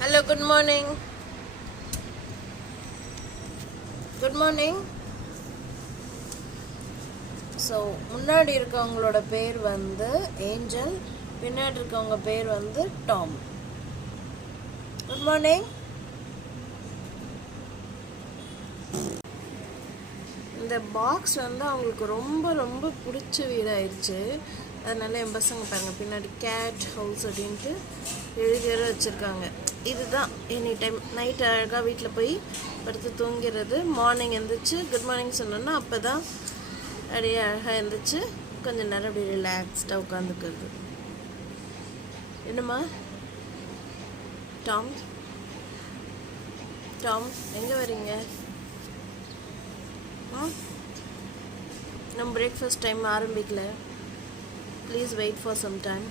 Hello, good morning. Good morning. So முன்னாடி இருக்கவங்களோட பேர் வந்து ஏஞ்சல், பின்னாடி இருக்கவங்க பேர் வந்து டாம். Good morning. இந்த பாக்ஸ் வந்து அவங்களுக்கு ரொம்ப ரொம்ப பிடிச்ச வீடாயிருச்சு. அதனால என் பசங்க பாருங்கள் பின்னாடி கேட் ஹவுஸ் அப்படின்ட்டு எழுதியற வச்சுருக்காங்க. இதுதான் எனி டைம் நைட் அழகாக வீட்டில் போய் படுத்து தூங்கிறது. மார்னிங் எழுந்திரிச்சு குட் மார்னிங் சொன்னோன்னா அப்போ தான் அப்படியே அழகாக எழுந்திரிச்சு கொஞ்சம் நேரம் அப்படியே ரிலாக்ஸ்டாக உட்காந்துக்கிறது. என்னம்மா டாம் டாம் எங்கே வரீங்க? நம்ம பிரேக்ஃபாஸ்ட் டைம் ஆரம்பிக்கல. Please wait for some time.